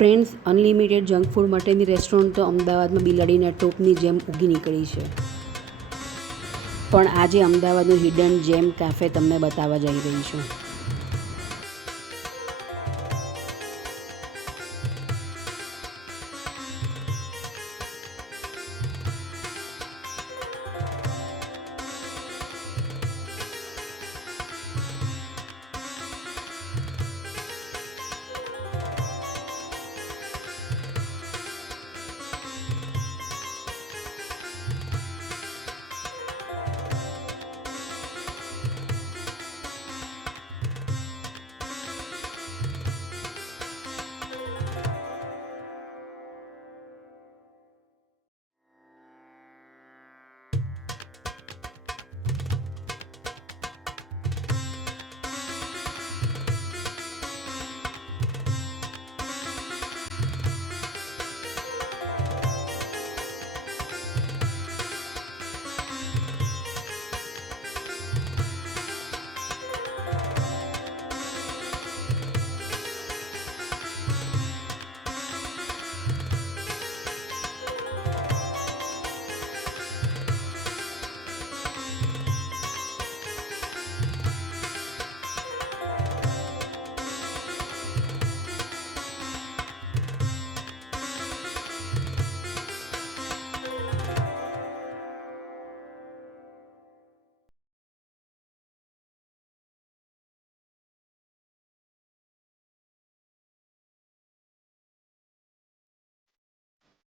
Friends, unlimited junk food માટેની restaurant તો અમદાવાદમાં બિલાડીના ટોપની જેમ ઊગી નીકળી છે. પણ આજે અમદાવાદનું હિડન જેમ કાફે તમને બતાવવા જઈ રહી છું.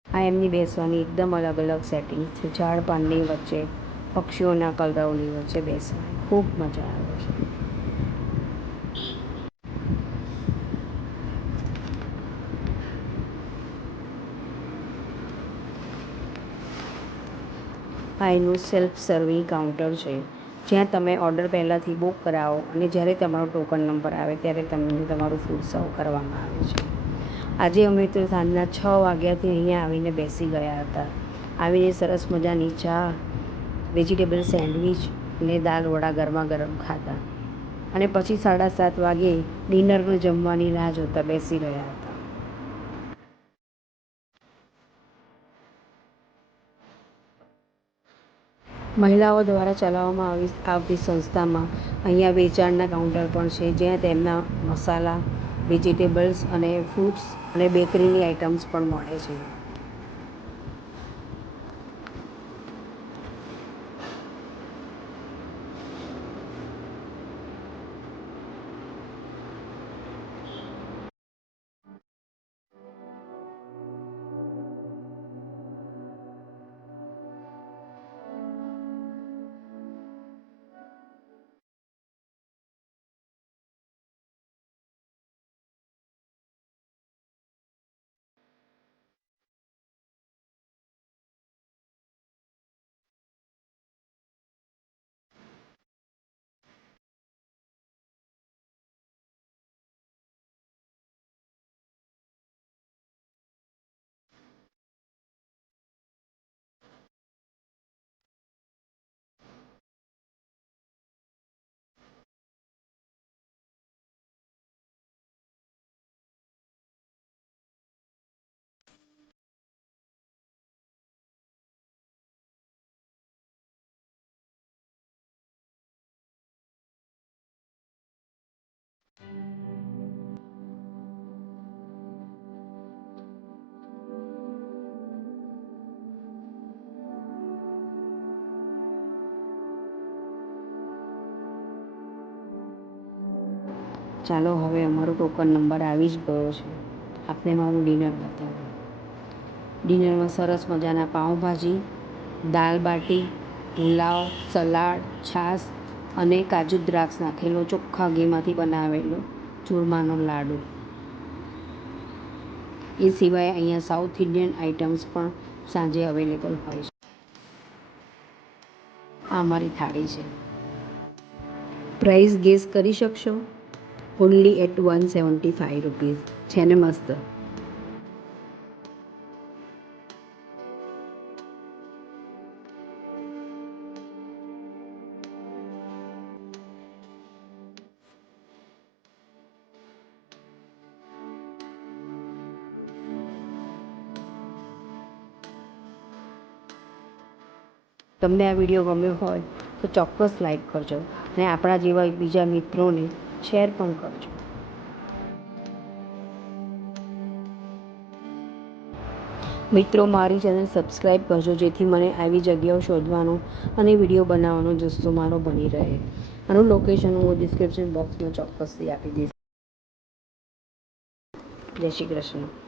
આ એમની બેસવાની એકદમ અલગ અલગ સેટિંગ છે. ઝાડ પાનની વચ્ચે, પક્ષીઓના કલરવની વચ્ચે બેસવાની ખૂબ મજા આવે છે. આ એનું સેલ્ફ સર્વિંગ કાઉન્ટર છે, જ્યાં તમે ઓર્ડર પહેલાંથી બુક કરાવો અને જ્યારે તમારો ટોકન નંબર આવે ત્યારે તમને તમારું ફૂડ સર્વ કરવામાં આવે છે. આજે અમે તો સાંજના 6 વાગ્યાથી અહીંયા આવીને બેસી ગયા હતા. આવીને સરસ મજાની ચા, વેજીટેબલ સેન્ડવિચ અને દાળ વડા ગરમા ગરમ ખાધા અને પછી 7:30 વાગે ડિનરનું જમવાની રાહ જોતા બેસી રહ્યા હતા. મહિલાઓ દ્વારા ચલાવવામાં આવતી સંસ્થામાં અહીંયા વેચાણના કાઉન્ટર પણ છે, જ્યાં તેમના મસાલા, વેજીટેબલ્સ અને ફ્રૂટ્સ અને બેકરીની આઇટમ્સ પણ મળે છે. ચાલો, હવે અમારો ટોકન નંબર આવી જ ગયો છે. આપને મારું ડિનર બતાવું. ડિનરમાં સરસ મજાના પાઉંભાજી, દાલ બાટી, પુલાવ, સલાડ, છાશ અને કાજુ દ્રાક્ષ નાખેલો ચોખ્ખા ઘીમાંથી બનાવેલો ચૂરમાનો લાડુ. એ સિવાય અહીંયા સાઉથ ઇન્ડિયન આઇટમ્સ પણ સાંજે અવેલેબલ હોય છે. આ અમારી થાળી છે. પ્રાઇસ ગેસ કરી શકશો? Only at 175 rupees. છે ને મસ્ત? તમને આ વિડીયો ગમ્યો હોય તો ચોક્કસ લાઈક કરજો અને આપણા જેવા બીજા મિત્રોને શેર પણ કરજો. મિત્રો, મારી ચેનલ સબસ્ક્રાઈબ કરજો જેથી મને આવી જગ્યાઓ શોધવાનો અને વિડીયો બનાવવાનો જુસ્સો મારો બની રહે. આનું લોકેશન હું ડિસ્ક્રિપ્શન બોક્સમાં ચોક્કસથી આપી દઈશ. જય શ્રી કૃષ્ણ.